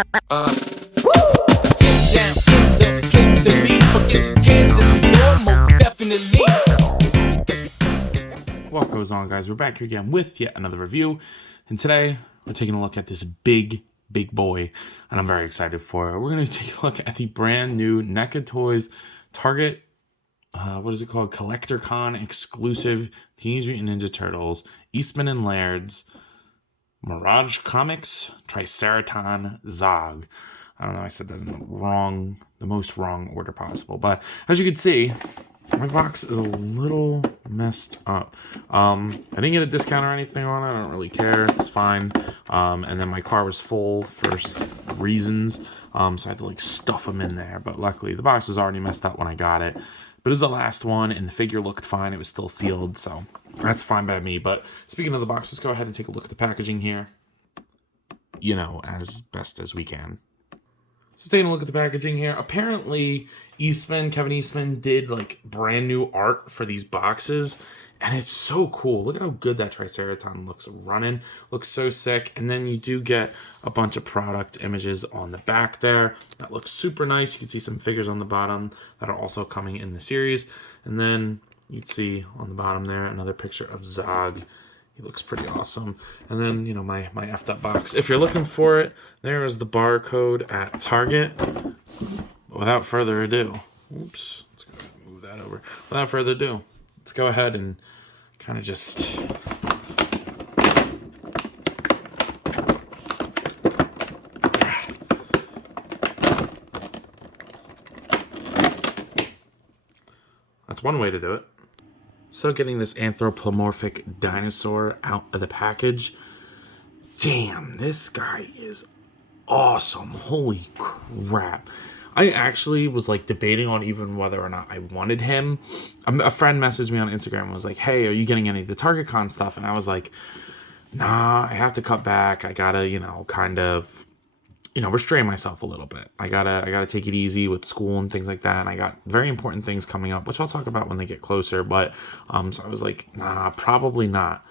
Down in the place to be. Forget your cares and more, most definitely. What goes on, guys? We're back here again with yet another review, and today we're taking a look at this big boy, and I'm very excited for it. We're going to take a look at the brand new Neca Toys Target, what is it called? Collector Con exclusive Teenage Mutant Ninja Turtles, Eastman and Laird's, Mirage Comics, Triceraton Zog. I don't know, I said that in the most wrong order possible, but as you can see, my box is a little messed up. I didn't get a discount or anything on it. I don't really care. It's fine. And then my car was full for reasons. So I had to like stuff them in there. But luckily the box was already messed up when I got it. But it was the last one and the figure looked fine. It was still sealed. So that's fine by me. But speaking of the box, let's go ahead and take a look at the packaging here. You know, as best as we can. So taking a look at the packaging here, apparently Kevin Eastman did like brand new art for these boxes, and it's so cool. Look at how good that Triceraton looks running. Looks so sick. And then you do get a bunch of product images on the back there. That looks super nice. You can see some figures on the bottom that are also coming in the series. And then you'd see on the bottom there another picture of Zog. He looks pretty awesome. And then, you know, my effed up box. If you're looking for it, there is the barcode at Target. Without further ado, oops, let's go ahead and move that over. Without further ado, let's go ahead and kind of just that's one way to do it. So getting this anthropomorphic dinosaur out of the package. Damn, this guy is awesome. Holy crap. I actually was like debating on even whether or not I wanted him. A friend messaged me on Instagram and was like, hey, are you getting any of the Target Con stuff? And I was like, nah, I have to cut back. I gotta, you know, kind of, you know, restrain myself a little bit. I gotta take it easy with school and things like that. And I got very important things coming up, which I'll talk about when they get closer. But so I was like, nah, probably not.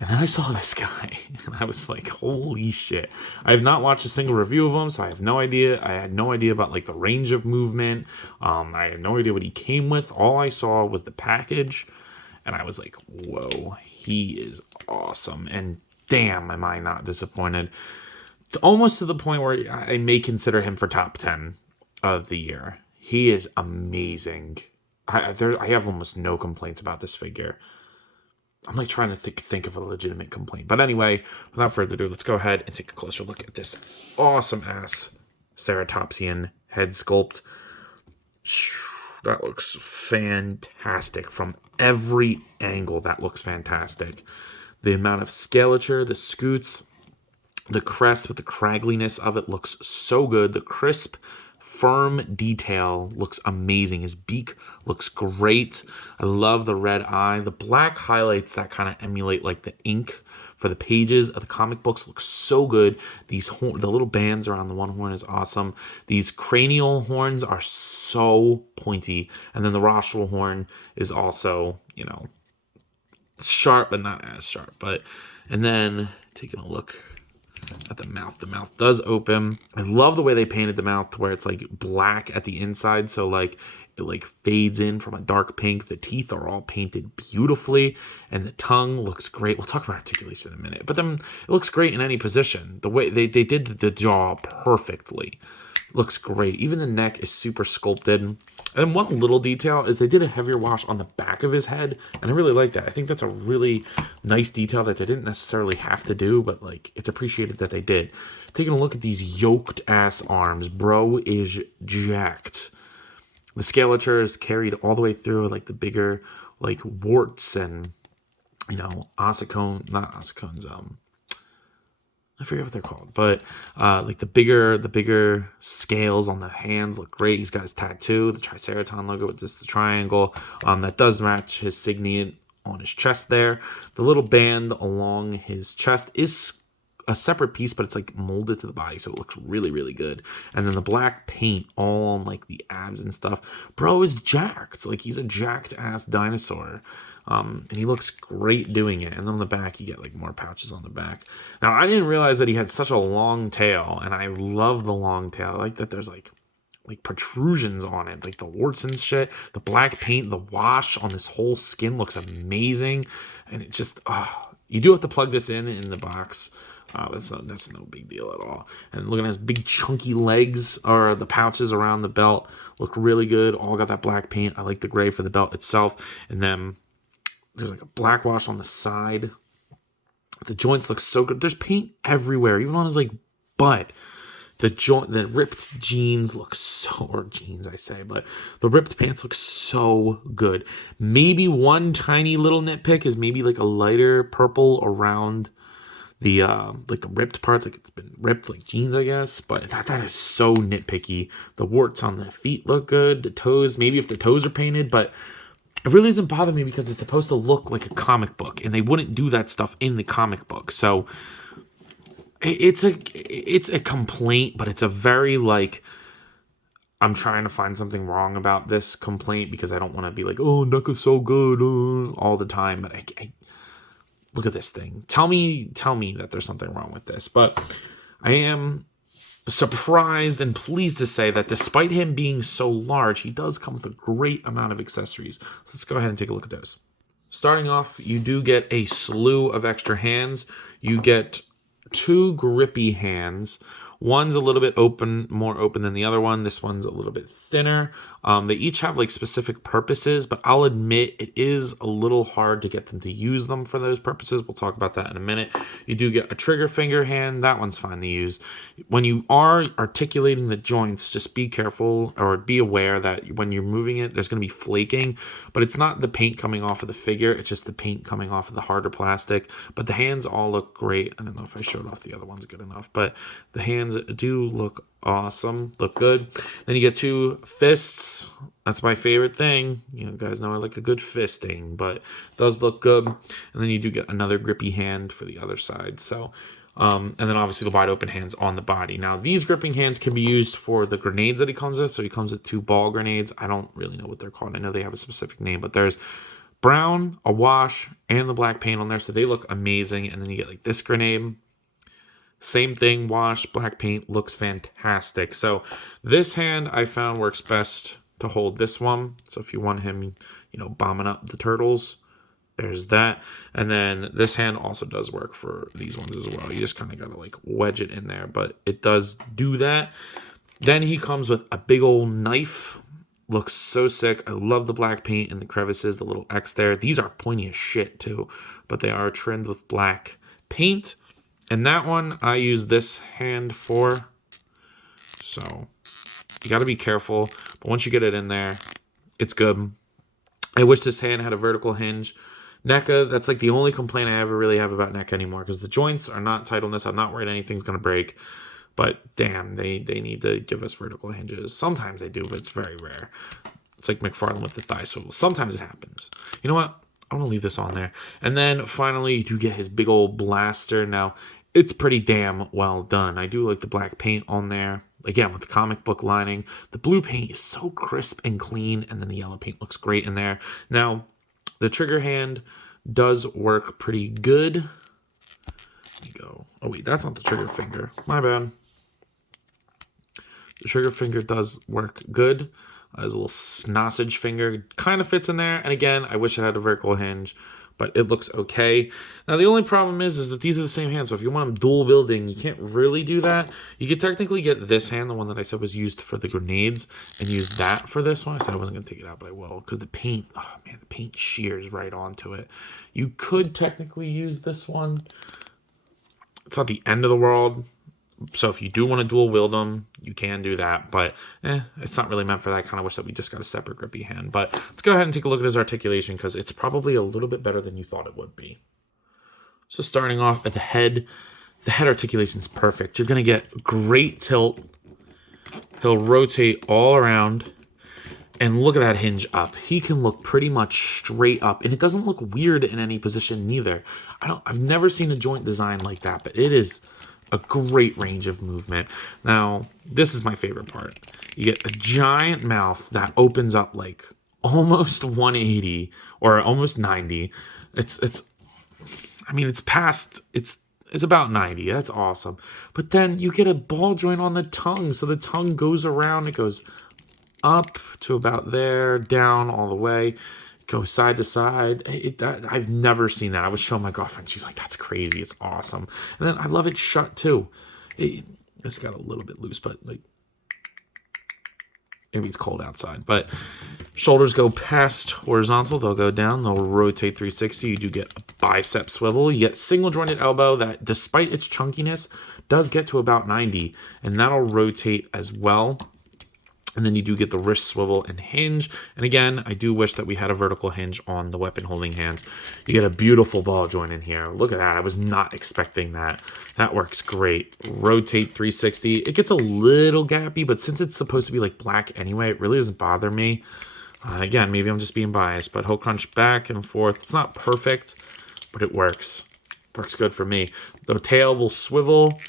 And then I saw this guy, and I was like, holy shit. I have not watched a single review of him, so I have no idea. I had no idea about like the range of movement. I had no idea what he came with. All I saw was the package, and I was like, whoa, he is awesome. And damn, am I not disappointed. Almost to the point where I may consider him for top 10 of the year. He is amazing. I have almost no complaints about this figure. I'm like trying to think of a legitimate complaint. But anyway, without further ado, let's go ahead and take a closer look at this awesome-ass Ceratopsian head sculpt. That looks fantastic. From every angle, that looks fantastic. The amount of scalature, the scoots, the crest with the craggliness of it looks so good. The crisp, firm detail looks amazing. His beak looks great. I love the red eye. The black highlights that kind of emulate like the ink for the pages of the comic books look so good. The little bands around the one horn is awesome. These cranial horns are so pointy. And then the rostral horn is also, you know, sharp, but not as sharp. And then taking a look at the mouth. The mouth does open. I love the way they painted the mouth to where it's like black at the inside. So like it like fades in from a dark pink. The teeth are all painted beautifully. And the tongue looks great. We'll talk about articulation in a minute. But then it looks great in any position. The way they did the jaw perfectly. Looks great. Even the neck is super sculpted. And one little detail is they did a heavier wash on the back of his head, and I really like that. I think that's a really nice detail that they didn't necessarily have to do, but like it's appreciated that they did. Taking a look at these yoked ass arms, bro is jacked. The scalature is carried all the way through, like the bigger like warts and, you know, ossicones, I forget what they're called, but like the bigger scales on the hands look great. He's got his tattoo, the Triceraton logo with just the triangle. That does match his signet on his chest there. The little band along his chest is a separate piece, but it's like molded to the body, so it looks really, really good. And then the black paint all on like the abs and stuff. Bro is jacked. Like he's a jacked ass dinosaur. And he looks great doing it. And then on the back, you get like more pouches on the back. Now, I didn't realize that he had such a long tail, and I love the long tail. I like that there's like protrusions on it, like the warts and shit. The black paint, the wash on this whole skin looks amazing. And it just, you do have to plug this in the box. That's no big deal at all. And look at his big chunky legs, or the pouches around the belt, look really good. All got that black paint. I like the gray for the belt itself. And then there's like a black wash on the side. The joints look so good. There's paint everywhere, even on his like butt. The ripped jeans look so, or jeans I say, but the ripped pants look so good. Maybe one tiny little nitpick is maybe like a lighter purple around the like the ripped parts, like it's been ripped like jeans, I guess. But that is so nitpicky. The warts on the feet look good. The toes, maybe if the toes are painted, but it really doesn't bother me because it's supposed to look like a comic book, and they wouldn't do that stuff in the comic book. So it's a complaint, but it's a very like, I'm trying to find something wrong about this complaint because I don't want to be like, oh, Neca's so good all the time. But I look at this thing. Tell me that there's something wrong with this. But I am surprised and pleased to say that despite him being so large, he does come with a great amount of accessories. So let's go ahead and take a look at those. Starting off, you do get a slew of extra hands. You get 2 grippy hands. One's a little bit more open than the other one. This one's a little bit thinner. They each have like specific purposes, but I'll admit it is a little hard to get them to use them for those purposes. We'll talk about that in a minute. You do get a trigger finger hand. That one's fine to use. When you are articulating the joints, just be careful or be aware that when you're moving it, there's going to be flaking, but it's not the paint coming off of the figure. It's just the paint coming off of the harder plastic. But the hands all look great. I don't know if I showed off the other ones good enough, but the hands do look awesome, look good. Then you get 2 fists. That's my favorite thing. You guys know I like a good fisting, but it does look good. And then you do get another grippy hand for the other side. So, and then obviously the wide open hands on the body. Now these gripping hands can be used for the grenades that he comes with. So he comes with 2 ball grenades. I don't really know what they're called. I know they have a specific name, but there's brown, a wash, and the black paint on there. So they look amazing. And then you get like this grenade. Same thing, wash, black paint, looks fantastic. So this hand I found works best to hold this one. So if you want him, bombing up the turtles, there's that. And then this hand also does work for these ones as well. You just kind of got to like wedge it in there, but it does do that. Then he comes with a big old knife. Looks so sick. I love the black paint and the crevices, the little X there. These are pointy as shit too, but they are trimmed with black paint. And that one I use this hand for. So you got to be careful. But once you get it in there, it's good. I wish this hand had a vertical hinge. Neca, that's like the only complaint I ever really have about Neca anymore. Because the joints are not tight on this. I'm not worried anything's going to break. But damn, they need to give us vertical hinges. Sometimes they do, but it's very rare. It's like McFarlane with the thigh swivel. Sometimes it happens. You know what? I'm going to leave this on there. And then finally, you do get his big old blaster. Now, it's pretty damn well done. I do like the black paint on there. Again, with the comic book lining. The blue paint is so crisp and clean. And then the yellow paint looks great in there. Now, the trigger hand does work pretty good. Let me go. Oh, wait, that's not the trigger finger. My bad. The trigger finger does work good. There's a little sausage finger. Kind of fits in there. And again, I wish it had a vertical hinge, but it looks okay. Now, the only problem is that these are the same hand. So if you want them dual wielding, you can't really do that. You could technically get this hand, the one that I said was used for the grenades, and use that for this one. I said I wasn't going to take it out, but I will. Because the paint, oh man, the paint shears right onto it. You could technically use this one. It's not the end of the world. So if you do want to dual wield them, you can do that. But it's not really meant for that. I kind of wish that we just got a separate grippy hand. But let's go ahead and take a look at his articulation because it's probably a little bit better than you thought it would be. So starting off at the head articulation is perfect. You're going to get great tilt. He'll rotate all around. And look at that hinge up. He can look pretty much straight up, and it doesn't look weird in any position neither. I've never seen a joint design like that, but it is a great range of movement. Now, this is my favorite part. You get a giant mouth that opens up like almost 180 or almost 90. It's about 90. That's awesome. But then you get a ball joint on the tongue. So the tongue goes around. It goes up to about there, down all the way, goes side to side. I've never seen that. I was showing my girlfriend. She's like, that's crazy. It's awesome. And then I love it shut too. It's got a little bit loose, but like, maybe it's cold outside. But shoulders go past horizontal. They'll go down. They'll rotate 360. You do get a bicep swivel. You get single jointed elbow that, despite its chunkiness, does get to about 90. And that'll rotate as well. And then you do get the wrist swivel and hinge. And again, I do wish that we had a vertical hinge on the weapon holding hands. You get a beautiful ball joint in here. Look at that. I was not expecting that. That works great. Rotate 360. It gets a little gappy, but since it's supposed to be like black anyway, it really doesn't bother me. Again, maybe I'm just being biased, but hoe crunch back and forth. It's not perfect, but it works. Works good for me. The tail will swivel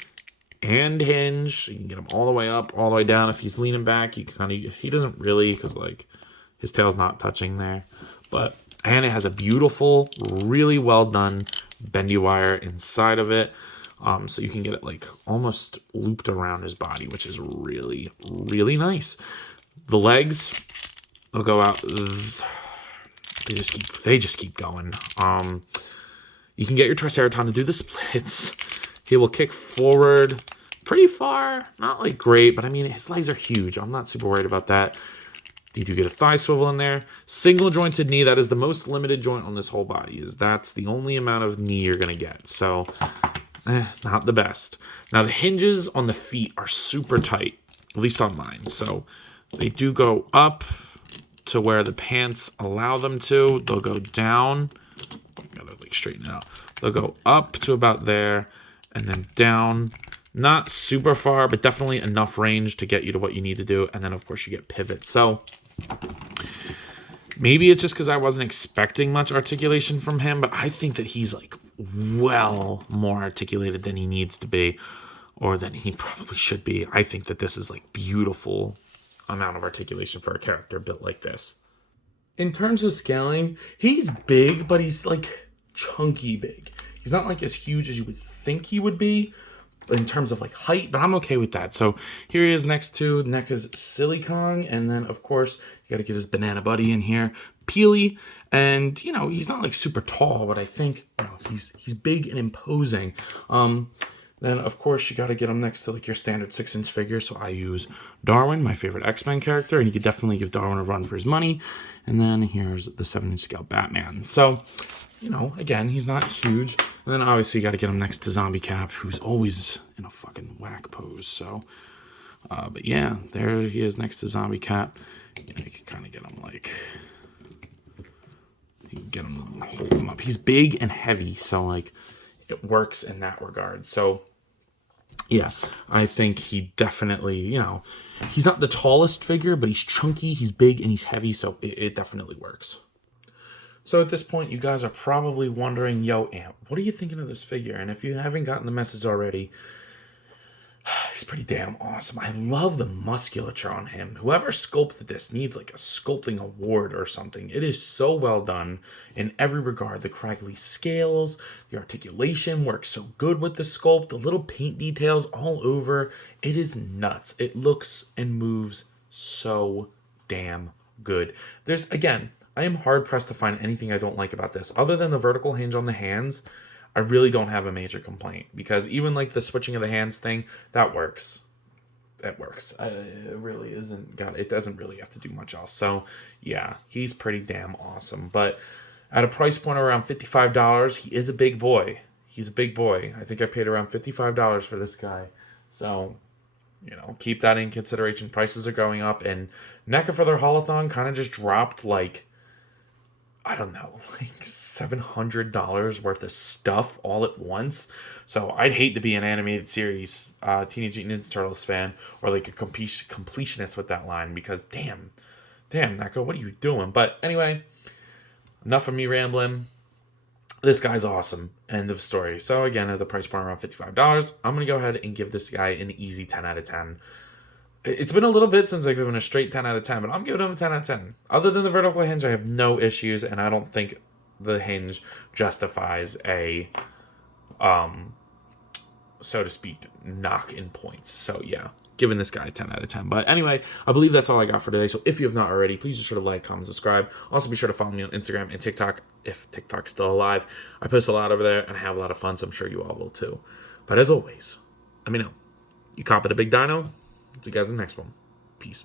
and hinge. You can get him all the way up, all the way down. If he's leaning back, he doesn't really, because like his tail's not touching there. And it has a beautiful, really well done bendy wire inside of it. So you can get it like almost looped around his body, which is really, really nice. The legs, they'll go out. They just keep going. You can get your Triceraton to do the splits. He will kick forward pretty far. Not like great, but I mean, his legs are huge. I'm not super worried about that. You do get a thigh swivel in there. Single jointed knee. That is the most limited joint on this whole body. That's the only amount of knee you're going to get. So, not the best. Now, the hinges on the feet are super tight, at least on mine. So, they do go up to where the pants allow them to. They'll go down. Gotta like straighten it out. They'll go up to about there. And then down, not super far, but definitely enough range to get you to what you need to do. And then, of course, you get pivot. So maybe it's just because I wasn't expecting much articulation from him, but I think that he's like well more articulated than he needs to be, or than he probably should be. I think that this is like beautiful amount of articulation for a character built like this. In terms of scaling, he's big, but he's like chunky big. He's not like as huge as you would think he would be in terms of like height, but I'm okay with that. So here he is next to Neca's Silly Kong. And then, of course, you got to get his banana buddy in here, Peely. And, you know, he's not like super tall, but I think he's big and imposing. Then, of course, you got to get him next to like your standard 6-inch figure. So I use Darwin, my favorite X-Men character. And you could definitely give Darwin a run for his money. And then here's the 7-inch scale Batman. So, you know, again, he's not huge. And then obviously you got to get him next to Zombie Cap, who's always in a fucking whack pose. So, but yeah, there he is next to Zombie Cap. You know, you can kind of get him like, you can get him, hold him up. He's big and heavy, so like it works in that regard. So, yeah, I think he definitely, you know, he's not the tallest figure, but he's chunky, he's big, and he's heavy, so it definitely works. So at this point, you guys are probably wondering, yo, Amp, what are you thinking of this figure? And if you haven't gotten the message already, he's pretty damn awesome. I love the musculature on him. Whoever sculpted this needs like a sculpting award or something. It is so well done in every regard. The craggly scales, the articulation works so good with the sculpt, the little paint details all over. It is nuts. It looks and moves so damn good. I am hard-pressed to find anything I don't like about this. Other than the vertical hinge on the hands, I really don't have a major complaint. Because even like the switching of the hands thing, that works. That works. It really isn't... it doesn't really have to do much else. So, yeah, he's pretty damn awesome. But at a price point around $55, he is a big boy. He's a big boy. I think I paid around $55 for this guy. So, you know, keep that in consideration. Prices are going up. And Neca for their holothon kind of just dropped like, I don't know, like $700 worth of stuff all at once. So I'd hate to be an animated series Teenage Mutant Ninja Turtles fan or like a completionist with that line, because damn, Damn, Neca, what are you doing? But anyway, enough of me rambling. This guy's awesome. End of story. So again, at the price point around $55, I'm going to go ahead and give this guy an easy 10 out of 10. It's been a little bit since I've given a straight 10 out of 10, but I'm giving him a 10 out of 10. Other than the vertical hinge, I have no issues, and I don't think the hinge justifies a, so to speak, knock in points. So yeah, giving this guy a 10 out of 10. But anyway, I believe that's all I got for today. So if you have not already, please be sure to like, comment, subscribe. Also be sure to follow me on Instagram and TikTok, if TikTok's still alive. I post a lot over there and I have a lot of fun, so I'm sure you all will too. But as always, let me know. You cop it a big dino. See you guys in the next one. Peace.